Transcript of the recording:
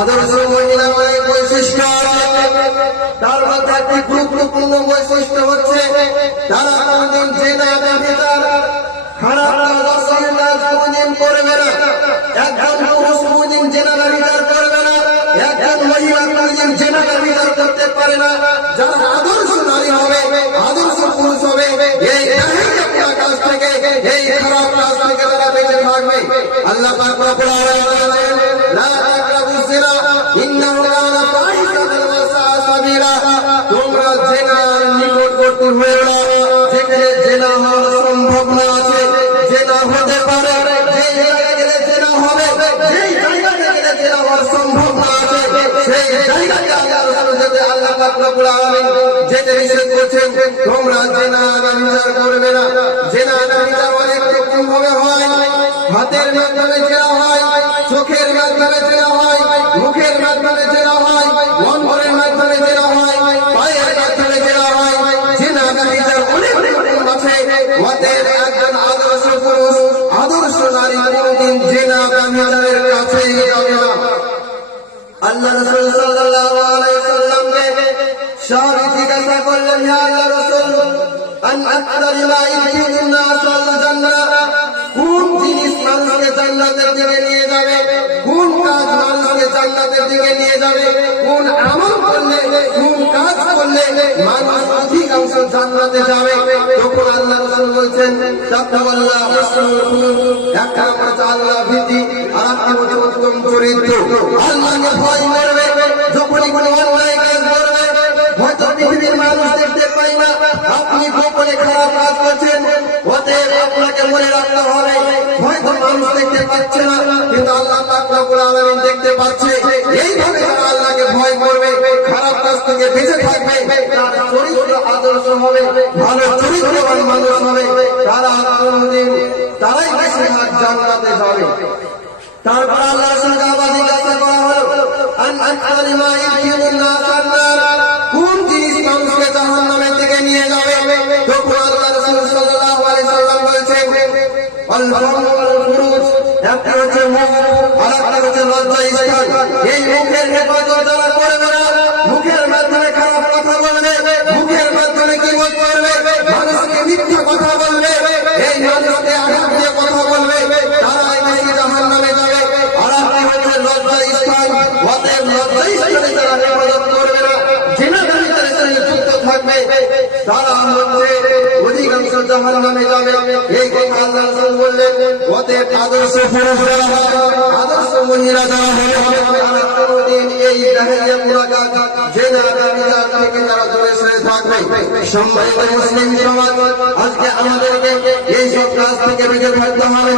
আদর্শ মহিলার অনেক বৈশিষ্ট্য আছে, তার মধ্যে একটি গুরুত্বপূর্ণ বৈশিষ্ট্য হচ্ছে তারা কোনদিন জেনা ব্যভিচার খারাপ অশ্লীল কাজ কোনদিন করবে না। একজন পুরুষ কোনদিন জেনা ব্যভিচার করবে না, একজন মহিলা কোনদিন জেনা ব্যভিচার করতে পারে না। যারা আদর্শ নারী হবে, আদর্শ পুরুষ হবে, এই কাজ থেকে, এই খারাপ কাজ থেকে তারা বেঁচে থাকবে। আল্লাহ পাক রব্বুল আলামিন লা তাকরাবুজ জিনা ইন্নাহু কানা ফাহিশাতান ওয়া সাআ সাবিলা। তোমরা জিনার নিকটবর্তী হয়ে না, যেখানে জিনা হওয়ার সম্ভাবনা আছে, জিনা হতে পারে, যেই জায়গায় গেলে জিনা হবে, যেই জায়গায় গেলে জিনা হওয়ার সম্ভাবনা আছে, সেই জায়গায় আল্লাহ পাক রব্বুল আলামিন যেতে নিষেধ করেছেন, তোমরা জিনা ব্যভিচার করবে না। জিনা ব্যভিচার অনেক রকম ভাবে হয়, হাতের মাধ্যমে জেনা হয়, চোখের মাধ্যমে জেনা হয়, মুখের মাধ্যমে জেনা হয়, অন্তরের মাধ্যমে জেনা হয়, পায়ের মাধ্যমে জেনা হয়। জেনা ব্যভিচার অনেক রকম আছে। অতএব একজন আদর্শ পুরুষ, আদর্শ নারী কোনদিন জেনা ব্যভিচারের কাছেই যাবে না। আল্লাহ রাসূল সাল্লাল্লাহু আলাইহি ওয়াসাল্লামকে সাহাবী জিজ্ঞাসা করলেন, হে আল্লাহর রাসূল, আন আকতারি মা ইউদিন নাস আল জান্নাহ, কোন জিনিস মানুষকে জান্নাতের দিকে নিয়ে যাবে, কোন কাজ মানুষকে জান্নাতের দিকে নিয়ে যাবে, কোন আমল করলে, কোন কাজ করলে মানুষ অধিকাংশ জান্নাতে যাবে? তখন আল্লাহ রাসূল বলছেন, তাকওয়াল্লাহ রাসূল, একটা হচ্ছে আল্লাহ ভীতি, আর একটা হচ্ছে উত্তম চরিত্র। আল্লাহকে ভয় করবে, যখনই কোনো অন্যায় কাজ করবে, হয়তো পৃথিবীর মানুষ দেখতে পাই না, আপনি গোপনে খারাপ কাজ করছেন, অতএব আপনাকে মনে রাখতে হবে, হয়তো মানুষ দেখতে পাচ্ছে না, কিন্তু আল্লাহ পাক রব্বুল আলামিন দেখতে পাচ্ছে। এইভাবে যারা আল্লাহকে ভয় করবে, খারাপ কাজ থেকে বেঁচে থাকবে, তার চরিত্র আদর্শ হবে, ভালো চরিত্রবান মানুষ হবে, তারা কোনদিন তারাই বেশিরভাগ জান্নাতে যাবে। তারপর আল্লাহ রাসূলকে আবার জিজ্ঞাসা করা হলো, আন আকতারি মা ইউদিন নাস আন-নার, কোন জিনিস মানুষকে জাহান্নামের দিকে নিয়ে যাবে? তখন আল্লাহ রাসূল সাল্লাল্লাহু আলাইহি ওয়াসাল্লাম বলেছেন, আল ফারু ওয়াল ফুরুজ, একটা হচ্ছে মুখ, আর একটা হচ্ছে লজ্জা স্থান। এই মুখের হেফাজত যারা করবে না, মুখের মাধ্যমে খারাপ কথা বলবে, মুখের মাধ্যমে গীবত করবে, মানুষকে মিথ্যা কথা বলবে, এই মানুষকে আঘাত দিয়ে কথা বলবে, তারাই বেশি জাহান্নামে যাবে। আর একটা হচ্ছে লজ্জা স্থান, অতএব লজ্জা স্থানে যারা হেফাজত করবে না, জিনা ব্যভিচারের সঙ্গে যুক্ত থাকবে, তারা হচ্ছে অধিকাংশ জাহান্নামে যাবে। এই কথা আল্লাহ রাসূল বললেন। অতএব আদর্শ পুরুষ যারা হবে, আদর্শ মহিলা যারা হবে, তারা কোনদিন এই জাহেলিয়া মুনাফিক জিনা ব্যভিচার থেকে তারা দূরে সরে থাকবে। সম্মানিত মুসলিম সমাজ, আজকে আমাদেরকে এই সব কাজ থেকে বেঁচে থাকতে হবে।